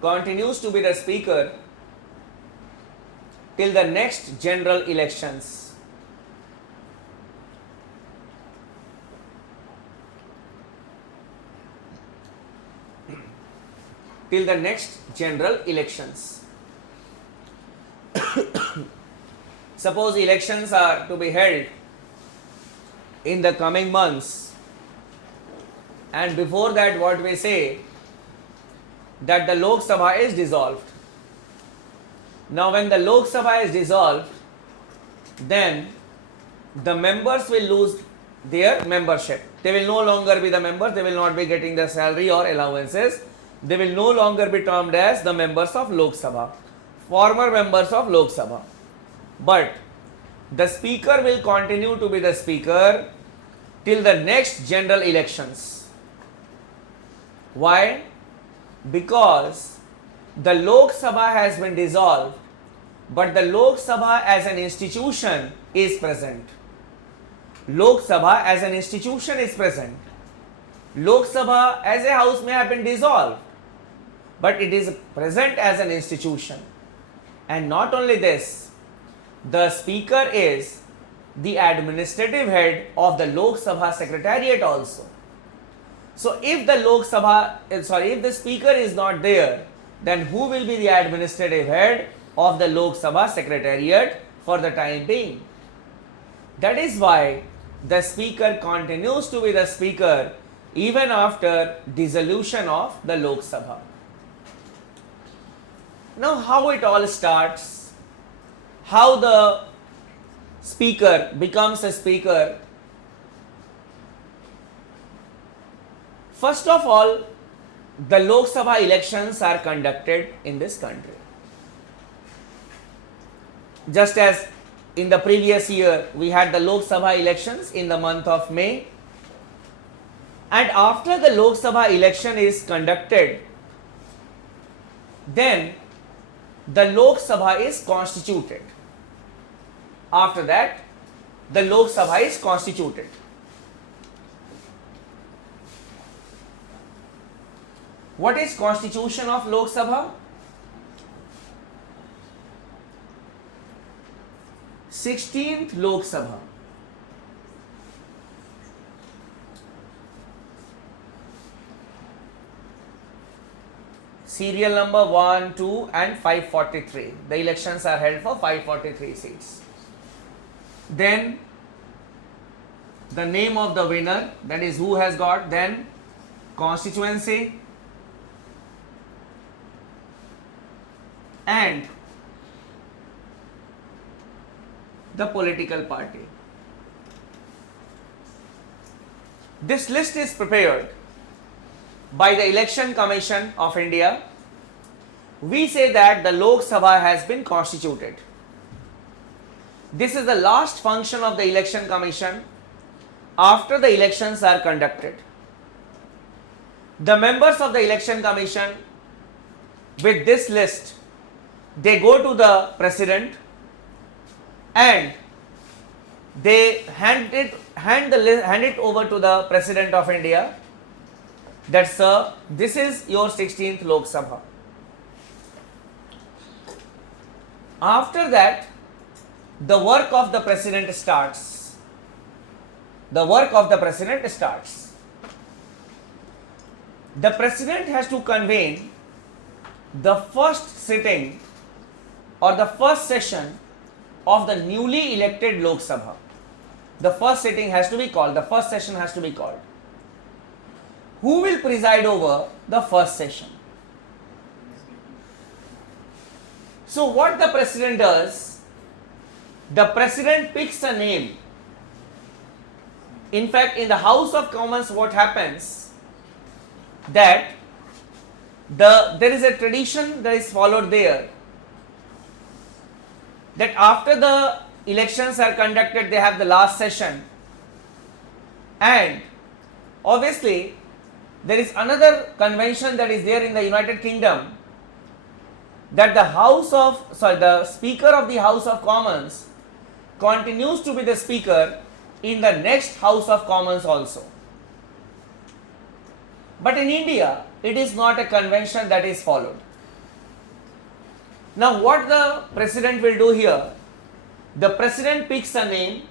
continues to be the speaker till the next general elections. Till the next general elections. Suppose elections are to be held in the coming months, and before that what we say that the Lok Sabha is dissolved. Now when the Lok Sabha is dissolved, then the members will lose their membership. They will no longer be the members, they will not be getting the salary or allowances. They will no longer be termed as the members of Lok Sabha, former members of Lok Sabha. But the speaker will continue to be the speaker till the next general elections. Why? Because the Lok Sabha has been dissolved, but the Lok Sabha as an institution is present. Lok Sabha as an institution is present. Lok Sabha as a house may have been dissolved, but it is present as an institution. And not only this, the speaker is the administrative head of the Lok Sabha secretariat also. So if the if the speaker is not there, then who will be the administrative head of the Lok Sabha secretariat for the time being? That is why the speaker continues to be the speaker even after dissolution of the Lok Sabha. Now how it all starts, how the speaker becomes a speaker. First of all, the Lok Sabha elections are conducted in this country. Just as in the previous year, we had the Lok Sabha elections in the month of May. And after the Lok Sabha election is conducted, then the Lok Sabha is constituted. After that, the Lok Sabha is constituted. What is constitution of Lok Sabha? 16th Lok Sabha. Serial number 1, 2 and 543. The elections are held for 543 seats. Then the name of the winner, that is who has got, then constituency, and the political party. This list is prepared by the Election Commission of India. We say that the Lok Sabha has been constituted. This is the last function of the Election Commission after the elections are conducted. The members of the Election Commission with this list, they go to the President and they hand it over to the President of India that, sir, this is your 16th Lok Sabha. After that, the work of the President starts. The work of the President starts. The President has to convene the first sitting or the first session of the newly elected Lok Sabha. The first sitting has to be called, the first session has to be called. Who will preside over the first session? So what the President does, the President picks a name. In fact, in the House of Commons, what happens that there is a tradition that is followed there, that after the elections are conducted, they have the last session, and obviously there is another convention that is there in the United Kingdom, that the Speaker of the House of Commons continues to be the Speaker in the next House of Commons also. But in India, it is not a convention that is followed. Now what the president will do here? The president picks a name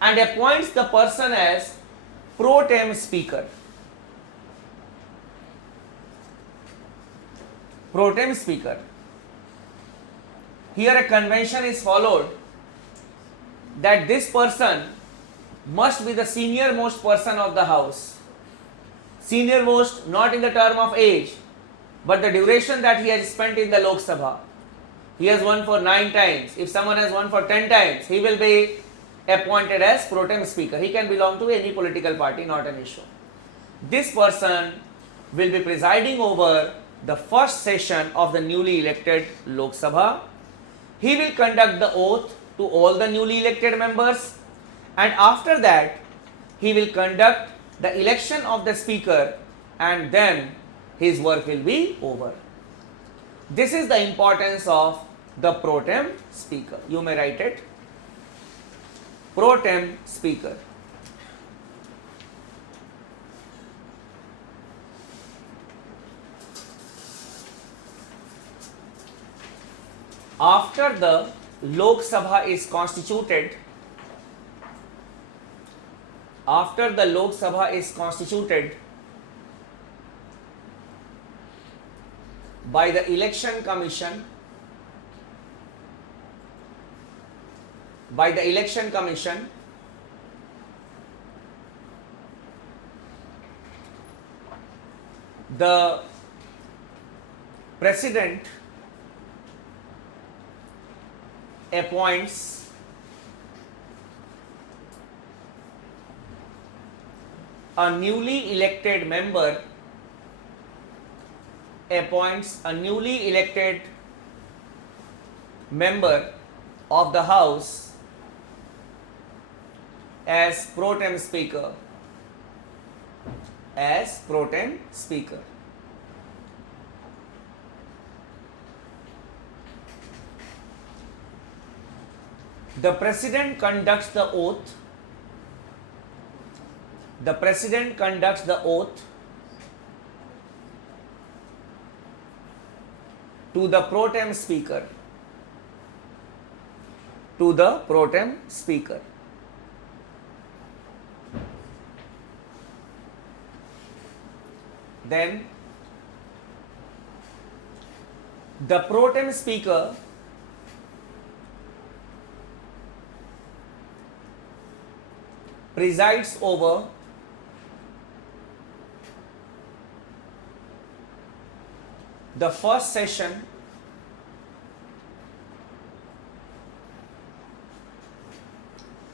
and appoints the person as pro tem speaker. Pro tem speaker. Here a convention is followed that this person must be the senior most person of the house. Senior most not in the term of age, but the duration that he has spent in the Lok Sabha. He has won for 9 times. If someone has won for 10 times, he will be appointed as pro tem speaker. He can belong to any political party, not an issue. This person will be presiding over the first session of the newly elected Lok Sabha. He will conduct the oath to all the newly elected members, and after that he will conduct the election of the speaker, and then his work will be over. This is the importance of the pro tem speaker. You may write it. Pro tem speaker. After the Lok Sabha is constituted, after the Lok Sabha is constituted by the election commission, the president appoints a newly elected member of the house as pro tem speaker. The president conducts the oath. To the pro tem speaker. Then the pro tem speaker presides over the first session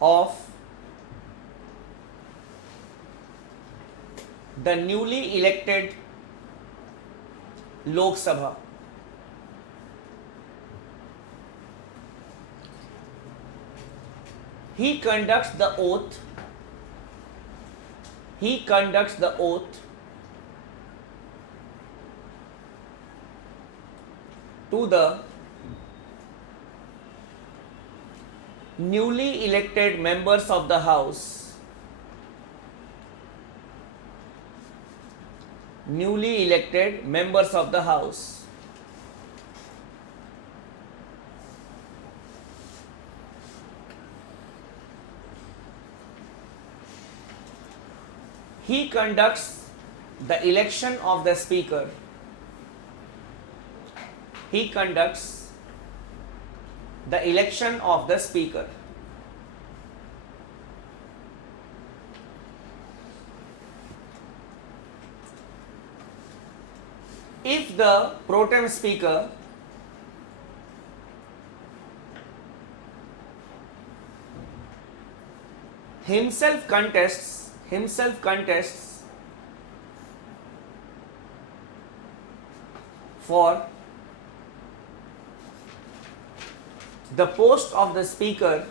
of the newly elected Lok Sabha. He conducts the oath to the newly elected members of the house. He conducts the election of the speaker. If the pro tem speaker himself contests for the post of the speaker,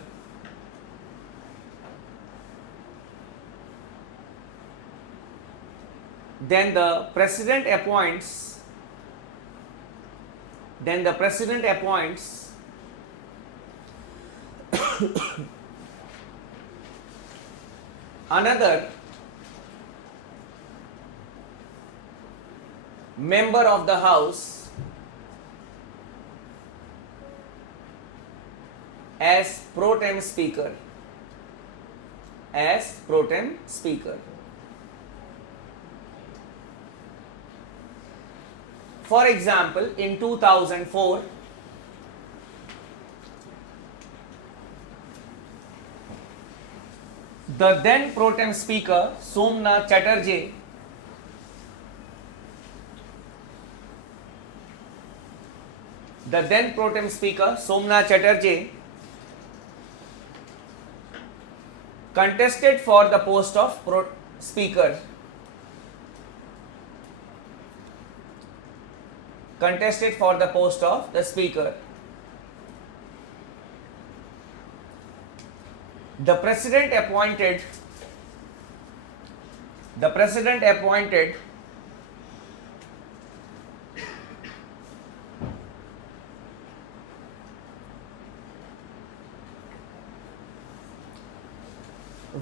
then the president appoints another member of the house as pro tem speaker. As pro tem speaker. For example, in 2004, the then pro tem speaker Somnath Chatterjee contested for the post of speaker. Contested for the post of the speaker. The president appointed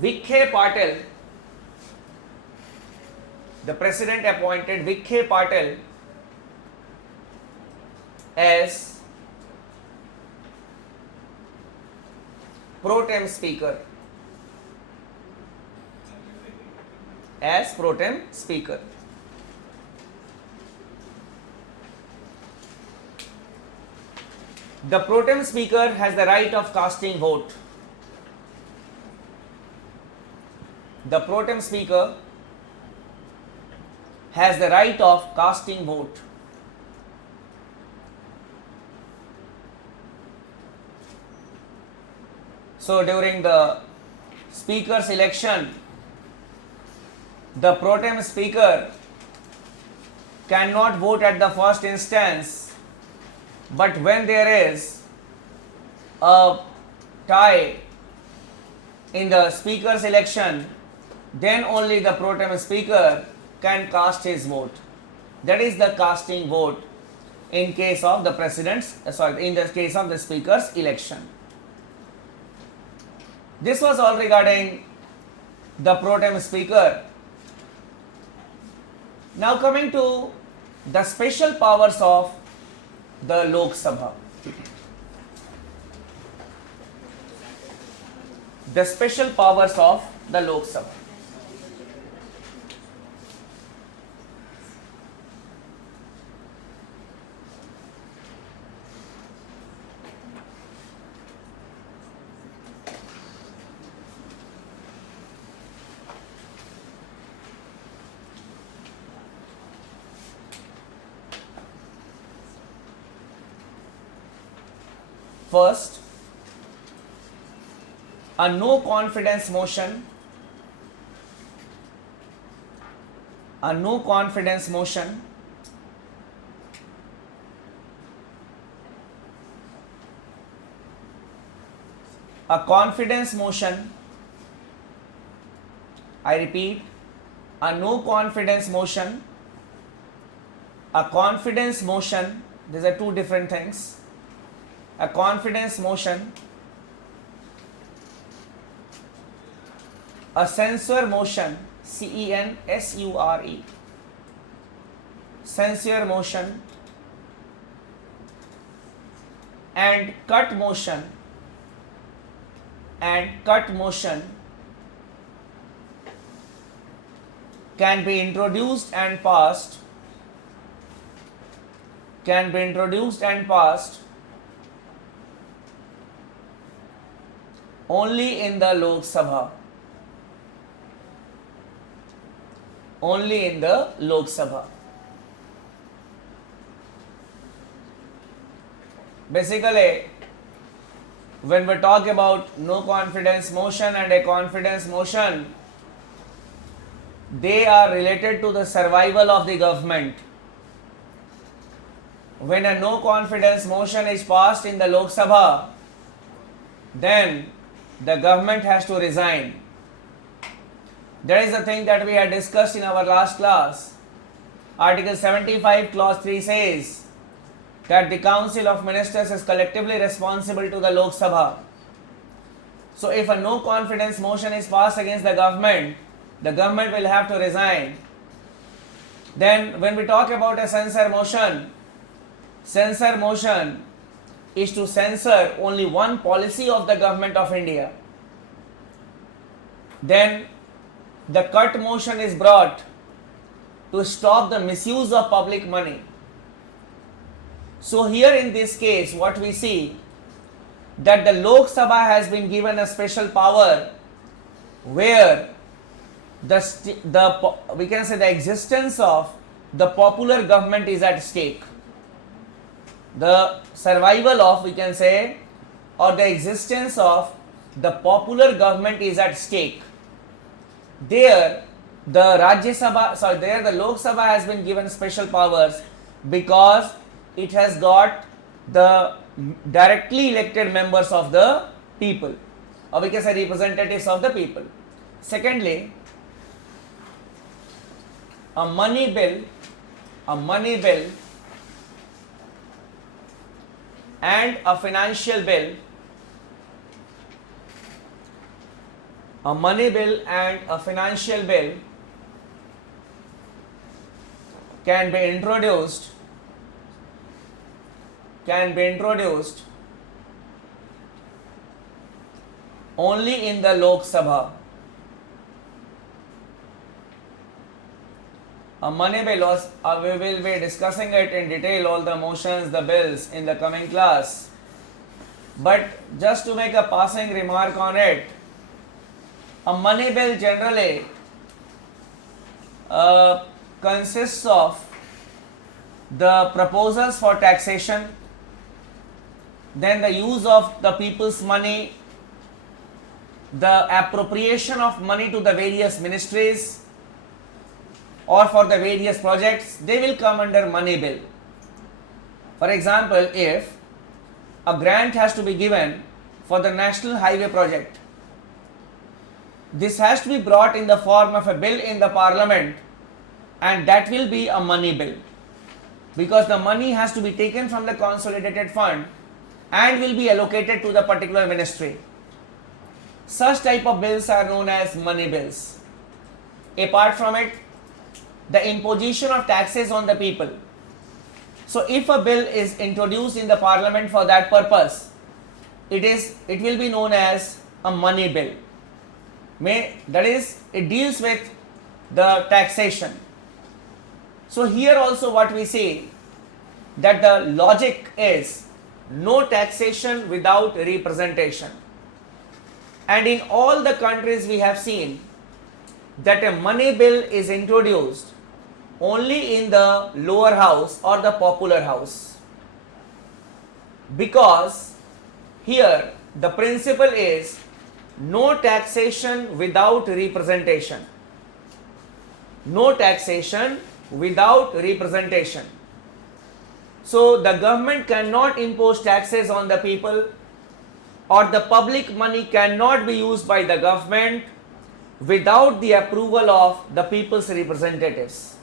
Vikhe Patel. The president appointed Vikhe Patel as pro tem speaker. As pro tem speaker. The pro tem speaker has the right of casting vote. The pro tem speaker has the right of casting vote. So during the speaker's election, the pro tem speaker cannot vote at the first instance, but when there is a tie in the speaker's election, then only the pro tem speaker can cast his vote. That is the casting vote in case of the in the case of the speaker's election. This was all regarding the pro tem speaker. Now coming to the special powers of the Lok Sabha. The special powers of the Lok Sabha. First, a no confidence motion. A no confidence motion a confidence motion, I repeat, a no confidence motion, a confidence motion, these are two different things. A confidence motion, a censure motion, censure, censure motion, and cut motion, can be introduced and passed, only in the Lok Sabha. Only in the Lok Sabha. Basically, when we talk about no confidence motion and a confidence motion, they are related to the survival of the government. When a no confidence motion is passed in the Lok Sabha, then the government has to resign. That is the thing that we had discussed in our last class. Article 75 clause 3 says that the Council of Ministers is collectively responsible to the Lok Sabha. So if a no confidence motion is passed against the government will have to resign. Then when we talk about a censure motion is to censor only one policy of the government of India, then the cut motion is brought to stop the misuse of public money. So here in this case, what we see, that the Lok Sabha has been given a special power where we can say the existence of the popular government is at stake. The survival of, we can say, or the existence of the popular government is at stake. There the Lok Sabha has been given special powers because it has got the directly elected members of the people, or we can say representatives of the people. Secondly, a money bill and a financial bill, a money bill and a financial bill can be introduced only in the Lok Sabha. A money bill, we will be discussing it in detail, all the motions, the bills in the coming class. But just to make a passing remark on it, a money bill generally consists of the proposals for taxation, then the use of the people's money, the appropriation of money to the various ministries or for the various projects, they will come under money bill. For example, if a grant has to be given for the national highway project, this has to be brought in the form of a bill in the parliament, and that will be a money bill, because the money has to be taken from the consolidated fund and will be allocated to the particular ministry. Such type of bills are known as money bills. Apart from it, the imposition of taxes on the people. So if a bill is introduced in the parliament for that purpose, it will be known as a money bill. That is, it deals with the taxation. So here also what we see, that the logic is no taxation without representation. And in all the countries we have seen that a money bill is introduced only in the lower house or the popular house, because here the principle is no taxation without representation. No taxation without representation. So the government cannot impose taxes on the people, or the public money cannot be used by the government without the approval of the people's representatives.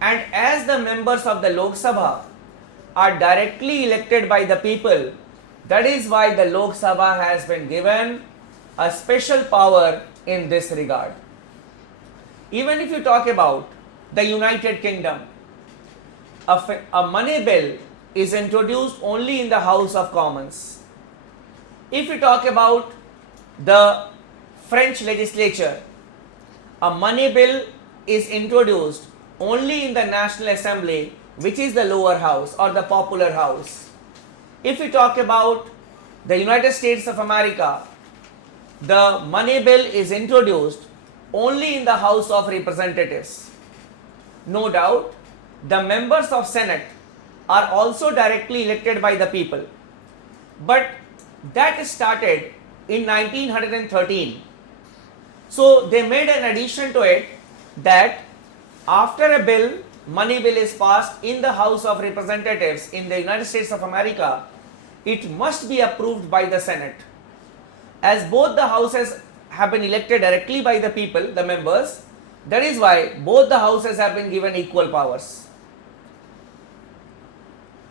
And as the members of the Lok Sabha are directly elected by the people, that is why the Lok Sabha has been given a special power in this regard. Even if you talk about the United Kingdom, a money bill is introduced only in the House of Commons. If you talk about the French legislature, a money bill is introduced only in the National Assembly, which is the lower house or the popular house. If we talk about the United States of America, the money bill is introduced only in the House of Representatives. No doubt, the members of Senate are also directly elected by the people. But that started in 1913. So they made an addition to it that after a bill, money bill is passed in the House of Representatives in the United States of America, it must be approved by the Senate. As both the houses have been elected directly by the people, the members, that is why both the houses have been given equal powers.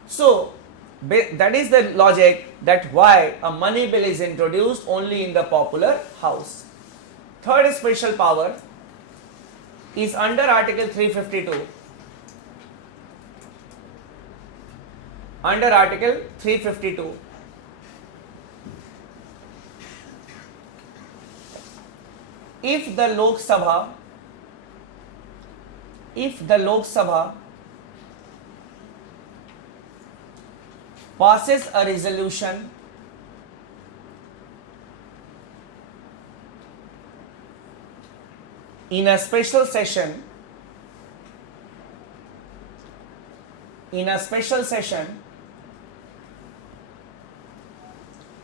So that is the logic that why a money bill is introduced only in the popular house. Third special power is under Article 352. under Article 352. If the Lok Sabha passes a resolution in a special session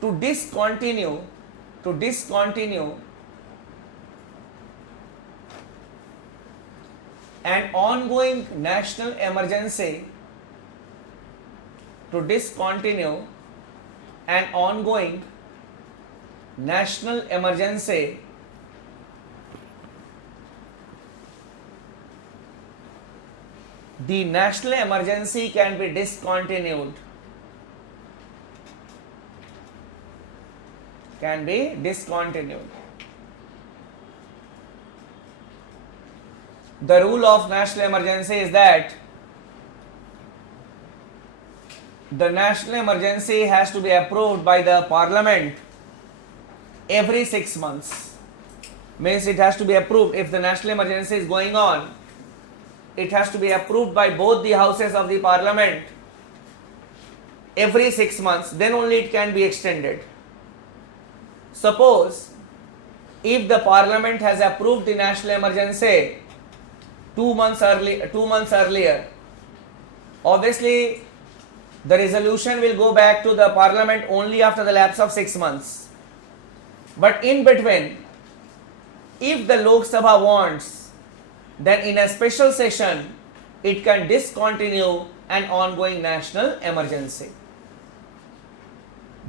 to discontinue an ongoing national emergency, the national emergency can be discontinued. The rule of national emergency is that the national emergency has to be approved by the parliament every 6 months. Means it has to be approved. If the national emergency is going on, it has to be approved by both the houses of the parliament every 6 months, then only it can be extended. Suppose if the parliament has approved the national emergency 2 months earlier, obviously the resolution will go back to the parliament only after the lapse of 6 months. But in between, if the Lok Sabha wants, then in a special session it can discontinue an ongoing national emergency.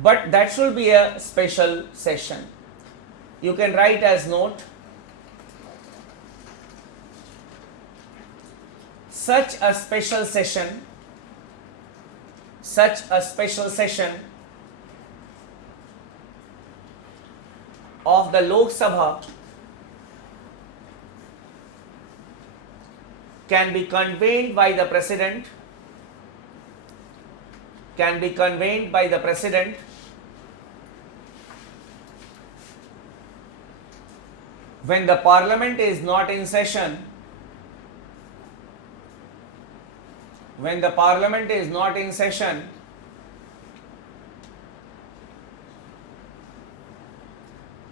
But that should be a special session. You can write as note, such a special session of the Lok Sabha can be convened by the President when the Parliament is not in session,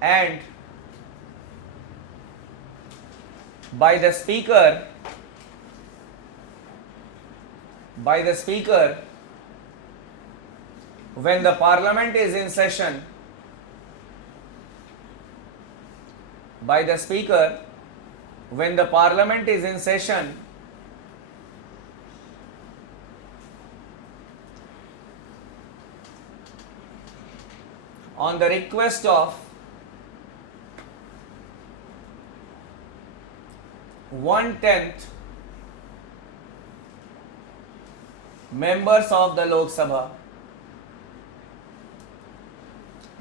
and by the Speaker when the Parliament is in session, on the request of 1/10 members of the Lok Sabha.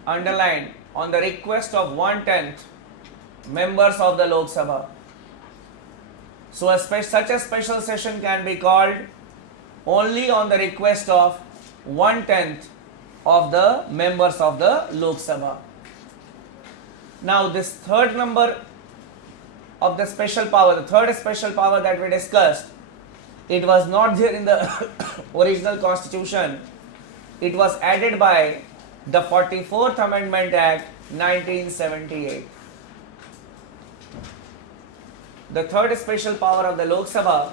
Underline, on the request of 1/10 members of the Lok Sabha. So such a special session can be called only on the request of 1/10 of the members of the Lok Sabha. Now this third number of the special power, the third special power that we discussed, it was not there in the original constitution. It was added by the 44th Amendment Act 1978. The third special power of the Lok Sabha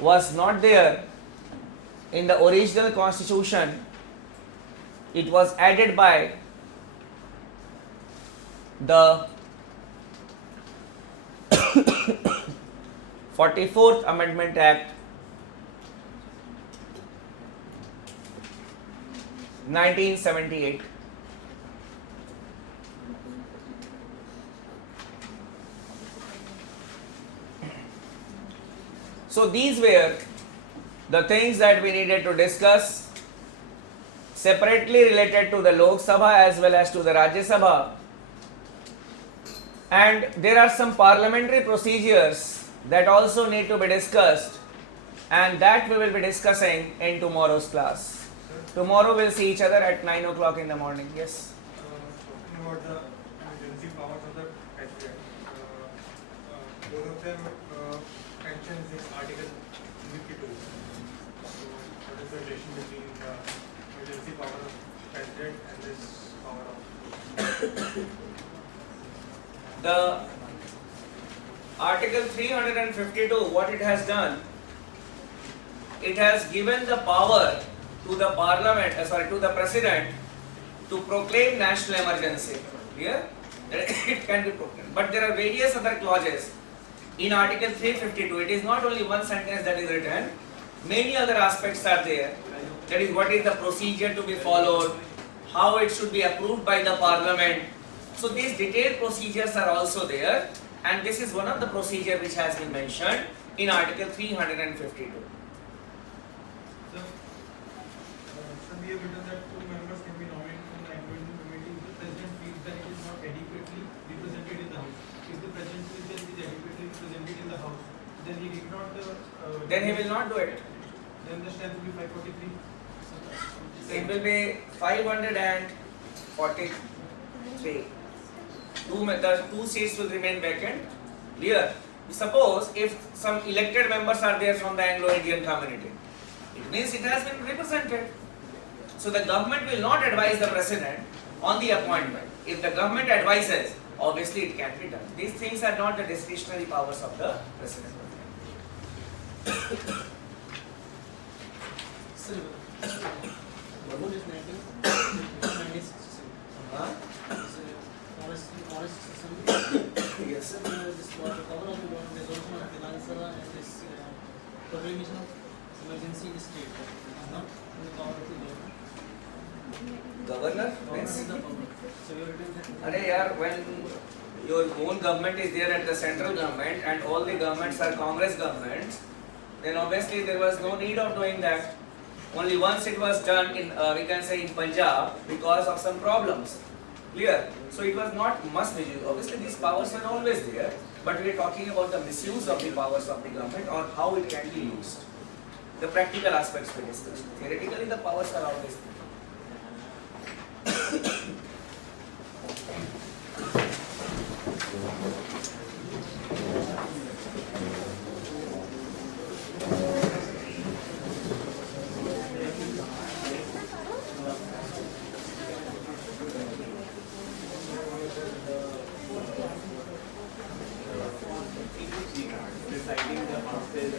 was not there in the original constitution. It was added by the 44th Amendment Act 1978. So these were the things that we needed to discuss separately related to the Lok Sabha as well as to the Rajya Sabha. And there are some parliamentary procedures that also need to be discussed and that we will be discussing in tomorrow's class. Tomorrow we'll see each other at 9 o'clock in the morning. Yes. Talking about the emergency powers of the president, both of them mentions this article 52. So, what is the relation between the emergency power of president and this power of The Article 352, what it has done, it has given the power to the parliament, to the president to proclaim national emergency. Clear? It can be proclaimed. But there are various other clauses in Article 352. It is not only one sentence that is written. Many other aspects are there. That is, what is the procedure to be followed, how it should be approved by the parliament. So these detailed procedures are also there, and this is one of the procedure which has been mentioned in Article 352. So we have written that two members can be nominated from the Anglo-Indian committee if the president feels that it is not adequately represented in the House. If the president feels that it is adequately represented in the House, then he did not. Then he will not do it. Then the strength will be 543. It will be 543. The two seats will remain vacant. Clear? Suppose if some elected members are there from the Anglo-Indian community, it means it has been represented. So the government will not advise the president on the appointment. If the government advises, obviously it can be done. These things are not the discretionary powers of the president. Sir, what is 1996? Huh? Forest system. Yes. Sir, this was the cover of the resolution of the Lansara and this proclamation of emergency in the state. It is not in the power of the government. Governor? Government Yes. is the power. So you are written that. Arey yaar, when your own government is there at the central government and all the governments are Congress governments, then obviously there was no need of doing that. Only once it was done in, we can say in Punjab, because of some problems. Clear? So it was not must be used. Obviously these powers are always there, but we are talking about the misuse of the powers of the government or how it can be used. The practical aspects we discussed. Theoretically the powers are always there. Deciding the houses,